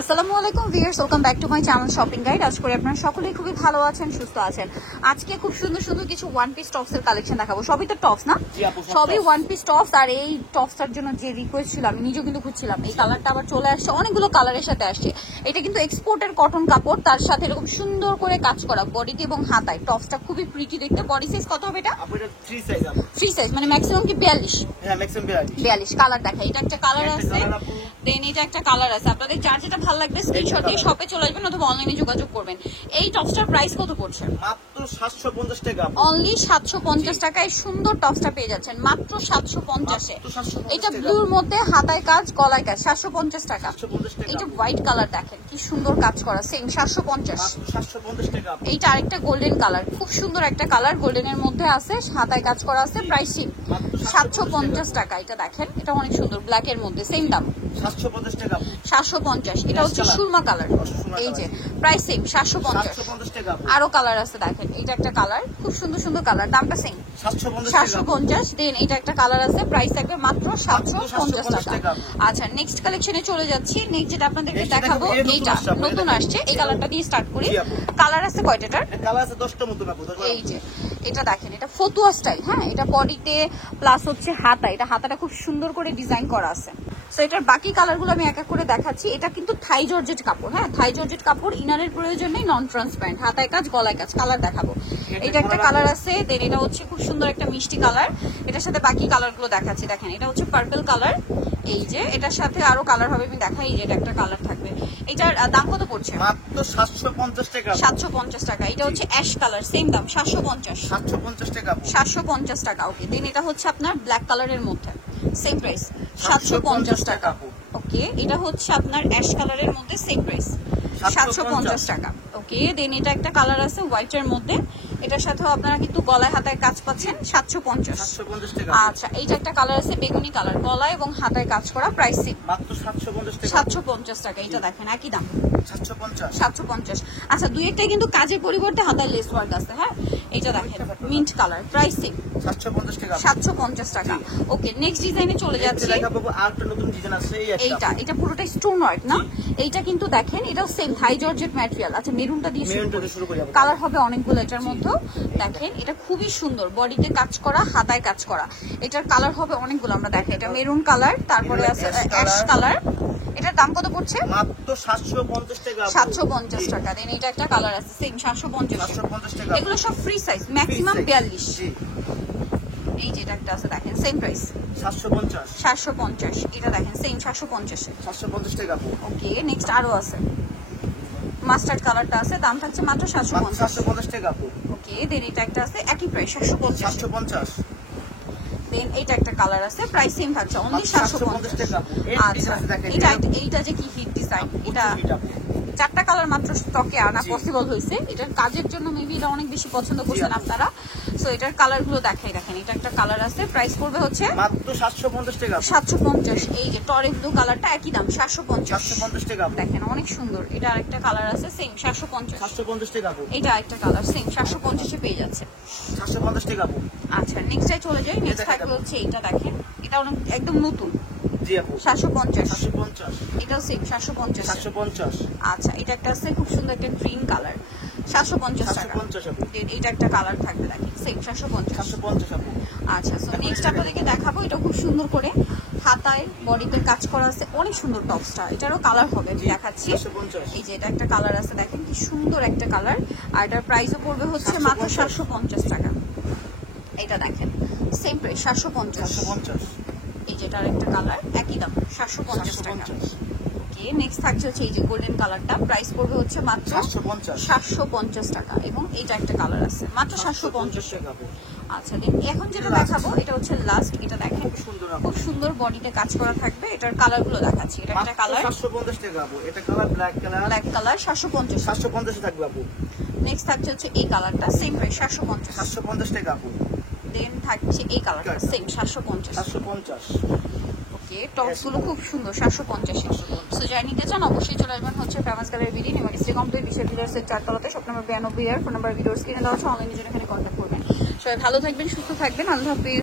আসসালামু আলাইকুম viewers, welcome back to my channel shopping guide. আশা করি আপনারা সকলেই খুবই ভালো আছেন, সুস্থ আছেন। আজকে খুব সুন্দর সুন্দর কিছু ওয়ান পিস টপস এর কালেকশন দেখাবো। সবই তো টপস না, সবই ওয়ান পিস টপস। আর এই টপসটার জন্য যে রিকোয়েস্ট ছিল, আমি নিজেও কিন্তু খুঁজছিলাম, এই কালারটা আবার চলে আসছে, অনেকগুলো কালারের সাথে আসছে। এটা কিন্তু এক্সপোর্টের কটন কাপড়, তার সাথে এরকম সুন্দর করে কাজ করা বডিতে এবং হাতায়। টপসটা খুবই প্রিটি দেখতে। বডি সাইজ কত হবে এটা? ফ্রি সাইজ মানে ম্যাক্সিমাম কি 42? হ্যাঁ ম্যাক্সিমাম 42। কালার দেখা, এটা একটা কালার আছে, দেন এটা একটা কালার আছে। আপনাদের যার যেটা ভালো লাগবে স্ক্রিনশট দিয়ে শপে চলে আসবেন অথবা অনলাইনে যোগাযোগ করবেন। এই টপসটার প্রাইস কত পড়ছে? মাত্র 750 টাকা। অনলি 750 টাকায় সুন্দর টপসটা পেয়ে যাচ্ছেন, মাত্র 750 এ। এটা ব্লুর মধ্যে হাতায় কাজ, গলায় কাজ, 750 টাকা। এটা হোয়াইট কালার দেখেন কি সুন্দর কাজ করা, সেম 750 টাকা। এইটা আরেকটা গোল্ডেন কালার, খুব সুন্দর একটা কালার, গোল্ডেনের মধ্যে আছে, হাতায় কাজ করা আছে, প্রাইস সেম 750 টাকা। এটা দেখেন, এটা অনেক সুন্দর, ব্ল্যাক এর মধ্যে, সেম দাম 750 টাকা। 750। এটা হচ্ছে সুরমা কালার, এই যে প্রাইস সেম 750 টাকা। আরো কালার আছে দেখেন, এটা একটা কালার, খুব সুন্দর সুন্দর কালার, দামটা সেম 750। দেন এটা একটা কালার আছে, প্রাইস থাকবে মাত্র 750 টাকা। আচ্ছা, নেক্সট কালেকশনে চলে যাচ্ছি। নেক্সট যেটা আপনাদেরকে দেখাবো, এইটা নতুন আসছে, এই কালারটা দিয়ে স্টার্ট করি। কালার আছে কয়টাটার? কালার আছে 10টা মতো না। এই যে এটা দেখেন, এটা ফতুয়া স্টাইল। হ্যাঁ, এটা বডিতে প্লাস হচ্ছে হাতা, এটা হাতাটা খুব সুন্দর করে ডিজাইন করা আছে। সো এটার বাকি কালারগুলো আমি এক এক করে দেখাচ্ছি। এটা কিন্তু থাই জর্জেট কাপড়, হ্যাঁ থাই জর্জেট কাপড়, ইনারের প্রয়োজন নেই, নন ট্রান্সপারেন্ট, হাতায় কাজ, গলায় কাজ। কালার দেখাবো, এটা একটা কালার আছে, দেন এটা হচ্ছে খুব সুন্দর একটা মিষ্টি কালার। এটার সাথে বাকি কালারগুলো দেখাচ্ছি, দেখেন এটা হচ্ছে পার্পল কালার, এই যে এটার সাথে আরো কালার হবে, আমি দেখাই। এই যে এটা একটা কালার থাকবে। এটার দাম কত পড়ছে? মাত্র 750 টাকা। 750 টাকা। এটা হচ্ছে অ্যাশ কালার, সেম দাম 750 টাকা। 750 টাকা। ওকে, দেন এটা হচ্ছে আপনার ব্ল্যাক কালারের মধ্যে, সেম প্রাইস 750 টাকা। ওকে, এটা হচ্ছে আপনার অ্যাশ কালারের মধ্যে, সেম প্রাইস 750 টাকা। ওকে, দেন এটা একটা কালার আছে হোয়াইটের মধ্যে, এটার সাথেও আপনারা কিন্তু গলায় হাতায় কাজ পাচ্ছেন, 750 টাকা। আচ্ছা, এইটা একটা কালার আছে বেগুনি কালার, গলায় এবং হাতায় কাজ করা, প্রাইস সেম মাত্র 750 টাকা। 750 টাকা। এটা দেখেন একই দাম 750। আচ্ছা, দুই একটাই কিন্তু কাজের পরিবর্তে হাতায় লেস ওয়ার্ক আছে। হ্যাঁ, এটা দেখেন মিন্ট কালার, প্রাইস সেম 750 টাকা। 750 টাকা। ওকে, নেক্সট ডিজাইনে চলে যাচ্ছি। আরেকটা নতুন ডিজাইন আছে, এটা পুরোটা স্টোন ওয়ার্ক না? এইটা কিন্তু দেখেন, এটাও সেম থাই জর্জেট ম্যাটেরিয়াল। আচ্ছা, মেরুনটা দিয়ে শুরু করি। কালার হবে অনেকগুলো এটার মধ্যে। দেখেন এটা খুবই সুন্দর, বডিতে কাজ করা, হাতায় কাজ করা। এটার কালার হবে অনেকগুলো, আমরা দেখেন এটা মেরুন কালার, তারপরে আছে অ্যাশ কালার। এটার দাম কত পড়ছে? মাত্র 750 টাকা। 750 টাকা। দেন এটা একটা কালার আছে, সেম 750 টাকা। এগুলো সব ফ্রি সাইজ, ম্যাক্সিমাম 42। এই যে এটা একটা আছে দেখেন, সেম প্রাইস 750। এটা দেখেন সেম 750 টাকা। ওকে, নেক্সট আরো আছে, মাস্টার্ড কালারটা আছে, দাম থাকছে মাত্র 750 টাকা। ওকে, দেন এটা একটা আছে একই প্রাইস 750। দেন এইটা একটা কালার আছে, প্রাইস সেম থাকছে অনলি 750 টাকা। আচ্ছা, এইটা যে কি হিট ডিজাইন, এটা 4টা কালার মাত্র স্টকে আনা পসিবল হয়েছে। এটার কাজের জন্য মেবি এটা অনেক বেশি পছন্দ করছেন আপনারা। সো এটার কালার গুলো দেখাই, দেখেন এটা একটা কালার আছে, প্রাইস পড়বে হচ্ছে মাত্র 750 টাকা। 750। এই যে টরে ব্লু কালারটা একই দাম 750 টাকা। দেখেন অনেক সুন্দর। এটা আরেকটা কালার আছে, সেম 750 টাকা। এটা আরেকটা কালার, সেম 750 এ পেয়ে যাচ্ছে 750 টাকা। আচ্ছা, নেক্সটে চলে যাই। নেক্সট থাকবে হচ্ছে এইটা, দেখেন এটা একদম নতুন, 750। এটাও সেম 750। আচ্ছা, এটা একটা আছে খুব সুন্দর একটা গ্রিন কালার, 750 টাকা। এটা একটা কালার থাকবে, দেখেন সেম 750। আচ্ছা, সো নেক্সট আপনাদেরকে দেখাবো, এটা খুব সুন্দর করে হাতায় বডিতে কাজ করা আছে, অনেক সুন্দর টপসটা। এটারও কালার হবে, আমি দেখাচ্ছি। এই যে এটা একটা কালার আছে, দেখেন কি সুন্দর একটা কালার। আর এটার প্রাইসও পড়বে হচ্ছে মাত্র 750 টাকা। এটা দেখেন সেম প্রাইস 750। এই যেটা আরেকটা কালার, একই দাম 750 টাকা। ওকে, নেক্সট থাকছে হচ্ছে এই যে গোল্ডেন কালারটা, প্রাইস পড়বে হচ্ছে মাত্র 750 টাকা। এবং এইটা একটা কালার আছে, মাত্র 750 টাকা। আচ্ছা, এখন যেটা দেখাবো এটা হচ্ছে লাস্ট। এটা দেখেন খুব সুন্দর বডিতে কাজ করা থাকবে। এটার কালার গুলো দেখাচ্ছি। এটা একটা কালার 750 টাকা। এটা কালার ব্ল্যাক কালার 750 থাকবে আপু। নেক্সট থাকছে হচ্ছে এই কালারটা, সেম প্রাইস 750 টাকা আপু। দেন থাকছে এই কালারটা, সেম 750। ওকে, টপস গুলো খুব সুন্দর, 750। সো যারা নিতে চান অবশ্যই চলে আসবেন হচ্ছে ফেমাস গ্যালারি বিডি, নিউমার্সিটি কমপ্লিট বিশ্বের ডিলার্সের 4 তলাতে, শপ নাম্বার 92 এর ফোন নাম্বার ভিডিওর স্ক্রিনে দেওয়া আছে, অনলাইনে জন্য এখানে কন্ট্যাক্ট করবেন। সবাই ভালো থাকবেন, সুস্থ থাকবেন, আল্লাহ হাফেজ।